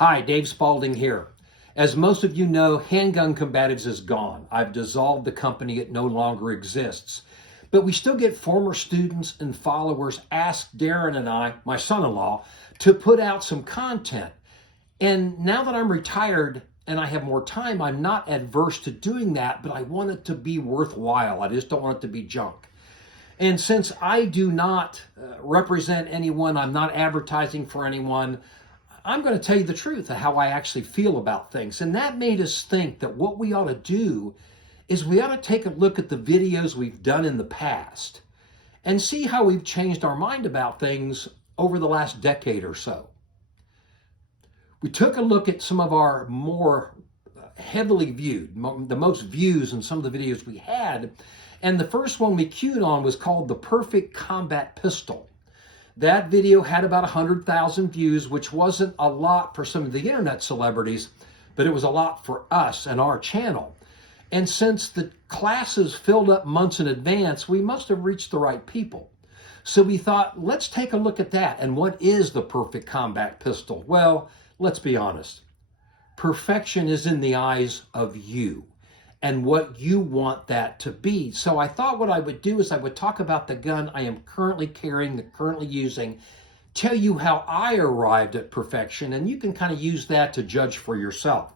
Hi, Dave Spalding here. As most of you know, Handgun Combatives is gone. I've dissolved the company. It no longer exists. But we still get former students and followers ask Darren and I, my son-in-law, to put out some content. And now that I'm retired and I have more time, I'm not adverse to doing that, but I want it to be worthwhile. I just don't want it to be junk. And since I do not represent anyone, I'm not advertising for anyone, I'm going to tell you the truth of how I actually feel about things. And that made us think that what we ought to do is we ought to take a look at the videos we've done in the past and see how we've changed our mind about things over the last decade or so. We took a look at some of our more heavily viewed, the most views in some of the videos we had. And the first one we cued on was called The Perfect Combat Pistol. That video had about 100,000 views, which wasn't a lot for some of the internet celebrities, but it was a lot for us and our channel. And since the classes filled up months in advance, we must have reached the right people. So we thought, let's take a look at that. And what is the perfect combat pistol? Well, let's be honest. Perfection is in the eyes of you and what you want that to be. So I thought what I would do is I would talk about the gun I am currently carrying, currently using, tell you how I arrived at perfection, and you can kind of use that to judge for yourself.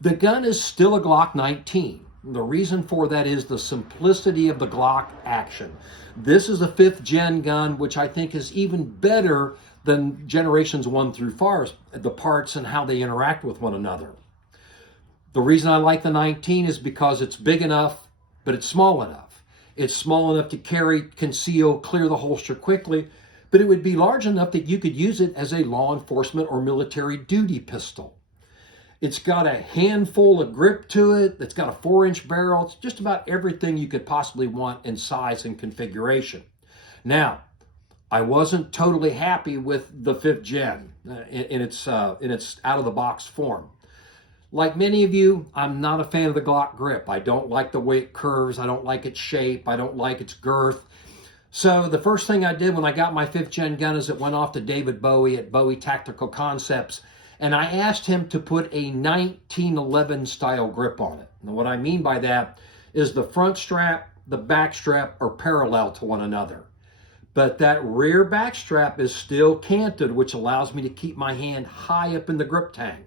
The gun is still a Glock 19. The reason for that is the simplicity of the Glock action. This is a 5th gen gun, which I think is even better than generations 1 through 4, the parts and how they interact with one another. The reason I like the 19 is because it's big enough, but it's small enough. It's small enough to carry, conceal, clear the holster quickly, but it would be large enough that you could use it as a law enforcement or military duty pistol. It's got a handful of grip to it. It's got a 4-inch barrel. It's just about everything you could possibly want in size and configuration. Now, I wasn't totally happy with the 5th gen in its out-of-the-box form. Like many of you, I'm not a fan of the Glock grip. I don't like the way it curves. I don't like its shape. I don't like its girth. So the first thing I did when I got my 5th gen gun is it went off to David Bowie at Bowie Tactical Concepts, and I asked him to put a 1911 style grip on it. And what I mean by that is the front strap, the back strap are parallel to one another. But that rear back strap is still canted, which allows me to keep my hand high up in the grip tang.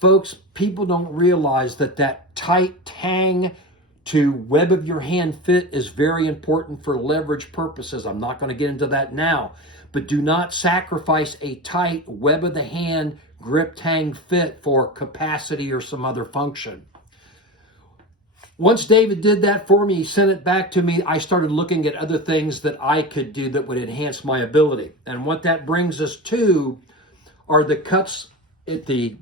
Folks, people don't realize that that tight tang to web of your hand fit is very important for leverage purposes. I'm not going to get into that now, but do not sacrifice a tight web of the hand grip tang fit for capacity or some other function. Once David did that for me, he sent it back to me. I started looking at other things that I could do that would enhance my ability. And what that brings us to are the cuts at the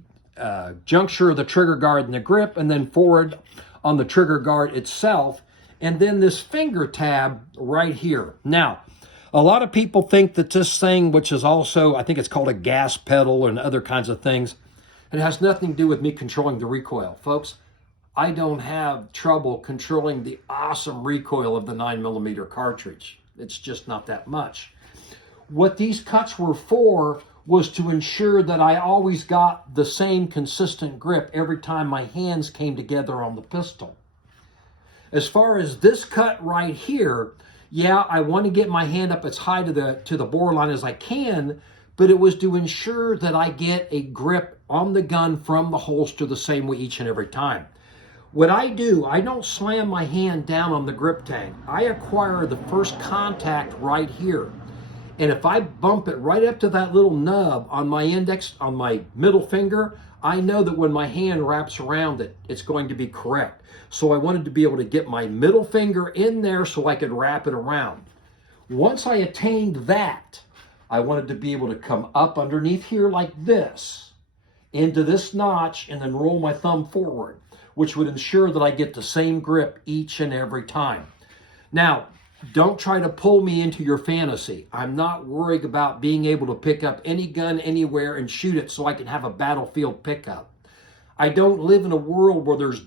juncture of the trigger guard and the grip, and then forward on the trigger guard itself, and then this finger tab right here. Now, a lot of people think that this thing, which is also, I think it's called a gas pedal and other kinds of things, it has nothing to do with me controlling the recoil. Folks, I don't have trouble controlling the awesome recoil of the 9mm cartridge. It's just not that much. What these cuts were for was to ensure that I always got the same consistent grip every time my hands came together on the pistol. As far as this cut right here, yeah, I want to get my hand up as high to the bore line as I can, but it was to ensure that I get a grip on the gun from the holster the same way each and every time. What I do, I don't slam my hand down on the grip tang. I acquire the first contact right here. And if I bump it right up to that little nub on my index, on my middle finger, I know that when my hand wraps around it, it's going to be correct. So I wanted to be able to get my middle finger in there so I could wrap it around. Once I attained that, I wanted to be able to come up underneath here like this, into this notch, and then roll my thumb forward, which would ensure that I get the same grip each and every time. Now, don't try to pull me into your fantasy. I'm not worried about being able to pick up any gun anywhere and shoot it so I can have a battlefield pickup. I don't live in a world where there's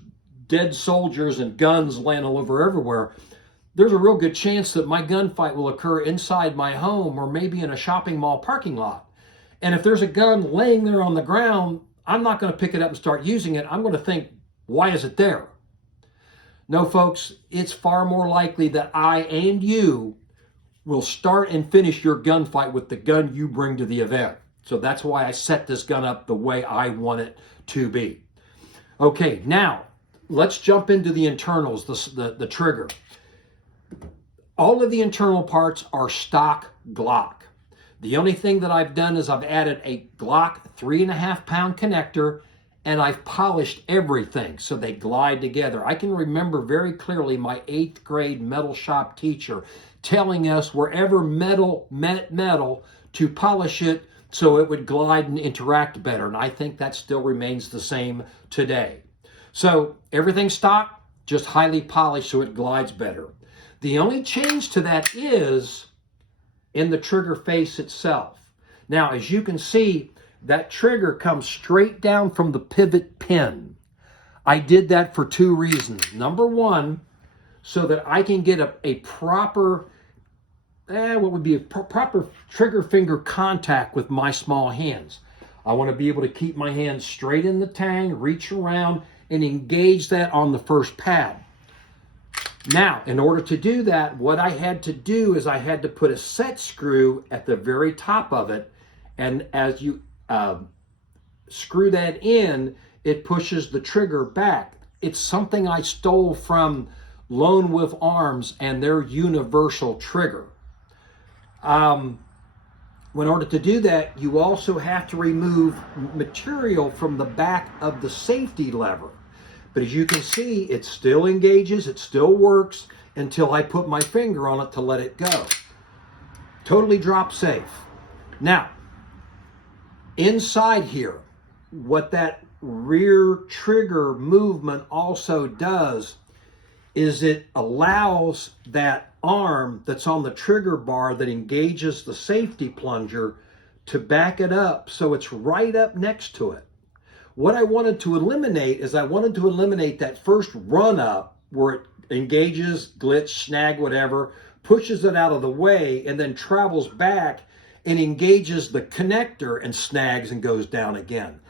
dead soldiers and guns laying all over everywhere. There's a real good chance that my gunfight will occur inside my home or maybe in a shopping mall parking lot. And if there's a gun laying there on the ground, I'm not going to pick it up and start using it. I'm going to think, why is it there? No, folks, it's far more likely that I and you will start and finish your gunfight with the gun you bring to the event. So that's why I set this gun up the way I want it to be. Okay, now let's jump into the internals, the trigger. All of the internal parts are stock Glock. The only thing that I've done is I've added a Glock 3.5-pound connector, and I've polished everything so they glide together. I can remember very clearly my 8th grade metal shop teacher telling us wherever metal met metal to polish it so it would glide and interact better. And I think that still remains the same today. So everything's stock, just highly polished so it glides better. The only change to that is in the trigger face itself. Now, as you can see, that trigger comes straight down from the pivot pin. I did that for 2 reasons. Number one, so that I can get a proper, what would be a proper trigger finger contact with my small hands. I want to be able to keep my hands straight in the tang, reach around, and engage that on the first pad. Now, in order to do that, what I had to do is I had to put a set screw at the very top of it, and as you screw that in, it pushes the trigger back. It's something I stole from Lone Wolf Arms and their universal trigger. In order to do that, you also have to remove material from the back of the safety lever. But as you can see, it still engages, it still works until I put my finger on it to let it go. Totally drop safe. Now, inside here, what that rear trigger movement also does is it allows that arm that's on the trigger bar that engages the safety plunger to back it up so it's right up next to it. What I wanted to eliminate is I wanted to eliminate that first run up where it engages, glitch, snag, whatever, pushes it out of the way, and then travels back and engages the connector and snags and goes down again.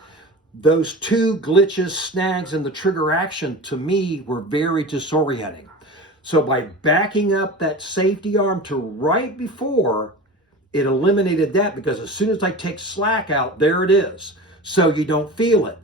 Those 2 glitches, snags, in the trigger action to me were very disorienting. So by backing up that safety arm to right before, it eliminated that, because as soon as I take slack out, there it is. So you don't feel it.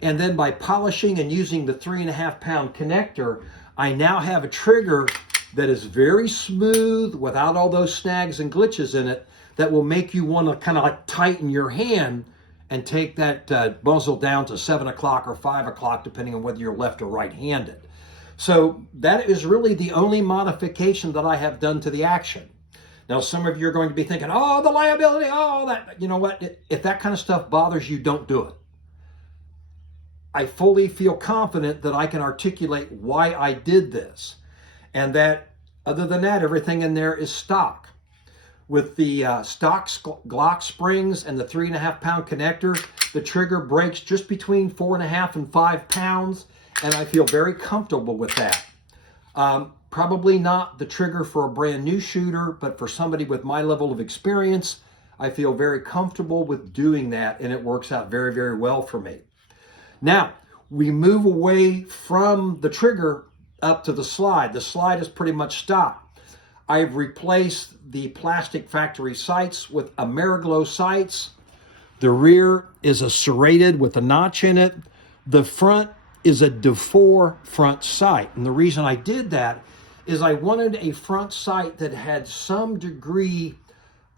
And then by polishing and using the 3.5-pound connector, I now have a trigger that is very smooth without all those snags and glitches in it that will make you want to kind of like tighten your hand and take that muzzle down to 7 o'clock or 5 o'clock, depending on whether you're left or right-handed. So that is really the only modification that I have done to the action. Now, some of you are going to be thinking, oh, the liability, oh, that. You know what? If that kind of stuff bothers you, don't do it. I fully feel confident that I can articulate why I did this. And that, other than that, everything in there is stock. With the stock Glock springs and the 3.5-pound connector, the trigger breaks just between 4.5 and 5 pounds, and I feel very comfortable with that. Probably not the trigger for a brand new shooter, but for somebody with my level of experience, I feel very comfortable with doing that, and it works out very, very well for me. Now, we move away from the trigger up to the slide. The slide is pretty much stock. I've replaced the plastic factory sights with Ameriglow sights. The rear is a serrated with a notch in it. The front is a Dufour front sight. And the reason I did that is I wanted a front sight that had some degree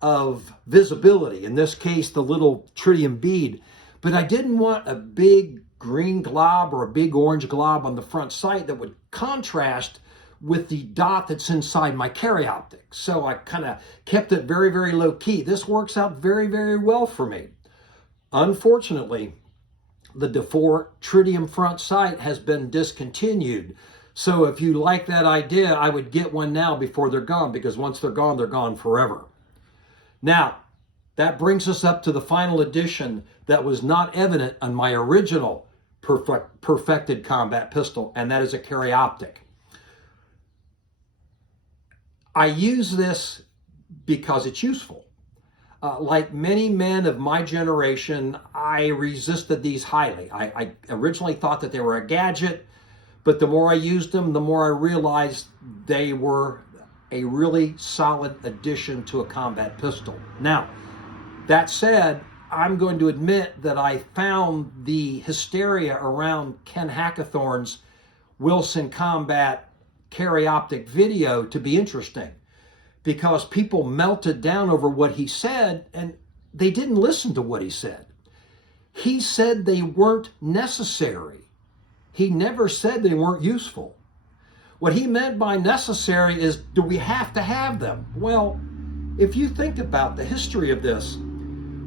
of visibility. In this case, the little tritium bead. But I didn't want a big green glob or a big orange glob on the front sight that would contrast with the dot that's inside my carry optic. So I kind of kept it very, very low key. This works out very, very well for me. Unfortunately, the Dufour tritium front sight has been discontinued. So if you like that idea, I would get one now before they're gone, because once they're gone forever. Now, that brings us up to the final addition that was not evident on my original perfected combat pistol, and that is a carry optic. I use this because it's useful. Like many men of my generation, I resisted these highly. I originally thought that they were a gadget, but the more I used them, the more I realized they were a really solid addition to a combat pistol. Now, that said, I'm going to admit that I found the hysteria around Ken Hackathorn's Wilson Combat Carry Optic video to be interesting, because people melted down over what he said and they didn't listen to what he said. He said they weren't necessary. He never said they weren't useful. What he meant by necessary is, do we have to have them? Well, if you think about the history of this,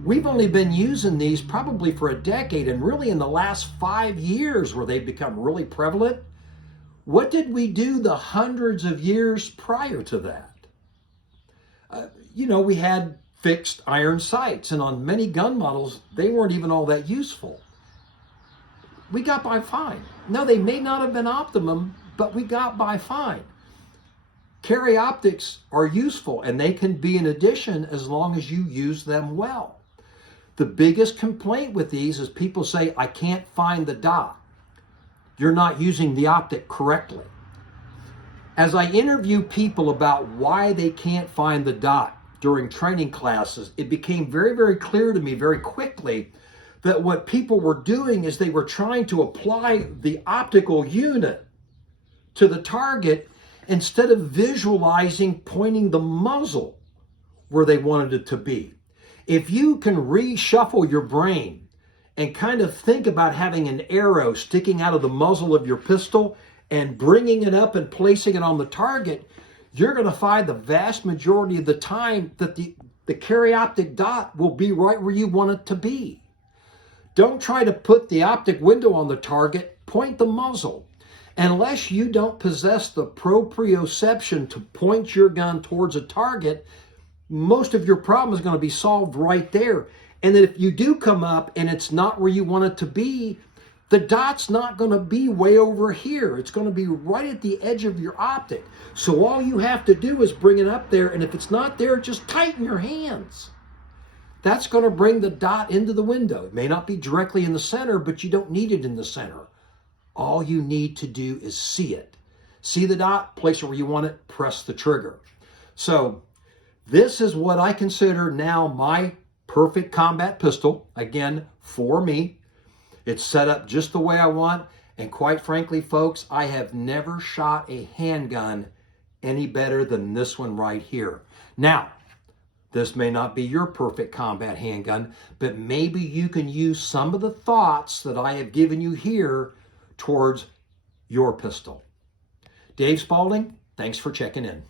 we've only been using these probably for a decade, and really in the last 5 years where they've become really prevalent. What did we do the hundreds of years prior to that? We had fixed iron sights, and on many gun models, they weren't even all that useful. We got by fine. No, they may not have been optimum, but we got by fine. Carry optics are useful, and they can be an addition as long as you use them well. The biggest complaint with these is people say, I can't find the dot. You're not using the optic correctly. As I interview people about why they can't find the dot during training classes, it became very, very clear to me very quickly that what people were doing is they were trying to apply the optical unit to the target instead of visualizing pointing the muzzle where they wanted it to be. If you can reshuffle your brain and kind of think about having an arrow sticking out of the muzzle of your pistol and bringing it up and placing it on the target, you're going to find the vast majority of the time that the carry optic dot will be right where you want it to be. Don't try to put the optic window on the target, point the muzzle. Unless you don't possess the proprioception to point your gun towards a target, most of your problem is going to be solved right there. And that if you do come up and it's not where you want it to be, the dot's not going to be way over here. It's going to be right at the edge of your optic. So all you have to do is bring it up there, and if it's not there, just tighten your hands. That's going to bring the dot into the window. It may not be directly in the center, but you don't need it in the center. All you need to do is see it. See the dot, place it where you want it, press the trigger. So this is what I consider now my perfect combat pistol. Again, for me. It's set up just the way I want. And quite frankly, folks, I have never shot a handgun any better than this one right here. Now, this may not be your perfect combat handgun, but maybe you can use some of the thoughts that I have given you here towards your pistol. Dave Spalding, thanks for checking in.